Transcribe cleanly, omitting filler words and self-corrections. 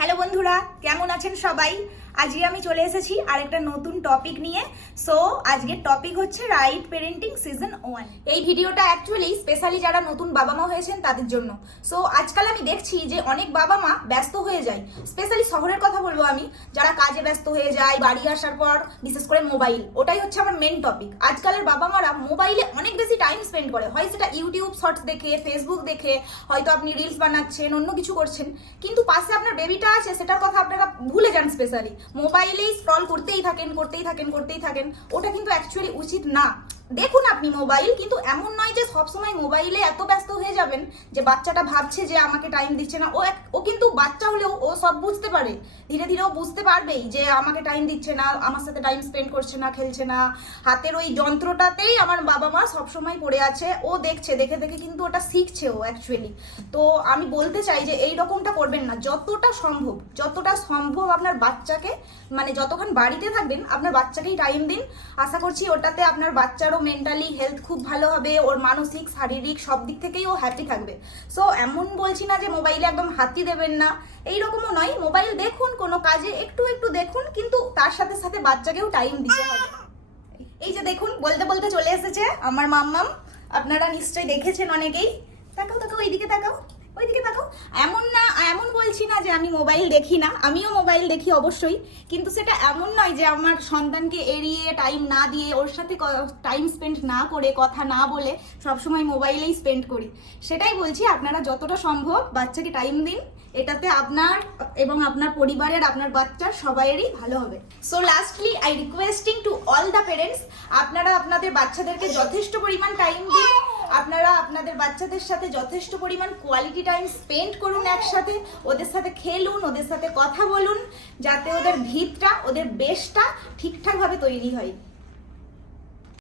Hello বন্ধুরা, কেমন আছেন সবাই? আজকে আমি চলে এসেছি আরেকটা নতুন টপিক নিয়ে। সো আজকের টপিক হচ্ছে রাইট পেরেন্টিং সিজন 1। এই ভিডিওটা অ্যাকচুয়ালি স্পেশালি যারা নতুন বাবা মা হয়েছেন তাদের জন্য। সো আজকাল আমি দেখছি যে অনেক বাবা মা ব্যস্ত হয়ে যায়, স্পেশালি শহরের কথা বলবো আমি, যারা কাজে ব্যস্ত হয়ে যায়, বাড়ি আসার পর বিশেষ করে মোবাইল, ওটাই হচ্ছে আমার মেন টপিক। আজকালের বাবা মারা মোবাইলে অনেক বেশি টাইম স্পেন্ড করে, হয় সেটা ইউটিউব শর্টস দেখে, ফেসবুক দেখে, হয়তো আপনি রিলস বানাচ্ছেন, অন্য কিছু করছেন, কিন্তু পাশে আপনার বেবিটা আছে সেটার কথা আপনারা ভুলে যান। স্পেশালি মোবাইলেই স্ক্রল করতেই থাকেন। ওটা কিন্তু অ্যাকচুয়ালি উচিত না। দেখুন আপনি মোবাইল, কিন্তু এমন নয় যে সবসময় মোবাইলে এত ব্যস্ত হয়ে যাবেন যে বাচ্চাটা ভাবছে যে আমাকে টাইম দিচ্ছে না। ও কিন্তু বাচ্চা হলেও ও সব বুঝতে পারে, ধীরে ধীরে ও বুঝতে পারবেই যে আমাকে টাইম দিচ্ছে না, আমার সাথে টাইম স্পেন্ড করছে না, খেলছে না। হাতের ওই যন্ত্রটাতেই আমার বাবা মা সবসময় পড়ে আছে, ও দেখছে, দেখে দেখে কিন্তু ওটা শিখছে ও অ্যাকচুয়ালি। তো আমি বলতে চাই যে এই রকমটা করবেন না। যতটা সম্ভব আপনার বাচ্চাকে, মানে যতক্ষণ বাড়িতে থাকবেন আপনার বাচ্চাকেই টাইম দিন। আশা করছি ওটাতে আপনার বাচ্চারও মেন্টালি হেলথ খুব ভালো হবে, ওর মানসিক শারীরিক সব দিক থেকেই ও হ্যাপি থাকবে। সো এমন বলছি না যে মোবাইলে একদম হাতই দেবেন না, এইরকমও নয়। মোবাইল দেখুন, কোনো কাজে একটু দেখুন, কিন্তু তার সাথে সাথে বাচ্চাকেও টাইম দিতে হবে। এই যে দেখুন, বলতে বলতে চলে এসেছে আমার মাম্মাম। আপনারা নিশ্চয়ই দেখেছেন অনেকেই। তাকাও, ওইদিকে তাকাও। এমন বলছি না যে আমি মোবাইল দেখি না, আমিও মোবাইল দেখি অবশ্যই, কিন্তু সেটা এমন নয় যে আমার সন্তানকে এড়িয়ে, টাইম না দিয়ে, ওর সাথে টাইম স্পেন্ড না করে, কথা না বলে সবসময় মোবাইলেই স্পেন্ড করি। সেটাই বলছি, আপনারা যতটা সম্ভব বাচ্চাকে টাইম দিন, এটাতে আপনার এবং আপনার পরিবারের, আপনার বাচ্চার সবাইয়েরই ভালো হবে। So lastly I requesting to all the parents, আপনারা আপনাদের বাচ্চাদেরকে যথেষ্ট পরিমাণ টাইম দিন, আপনারা আপনাদের বাচ্চাদের সাথে যথেষ্ট পরিমাণ কোয়ালিটি টাইম স্পেন্ড করুন একসাথে, ওদের সাথে খেলুন, ওদের সাথে কথা বলুন, যাতে ওদের ভিতটা, ওদের বেসটা ঠিকঠাকভাবে তৈরি হয়।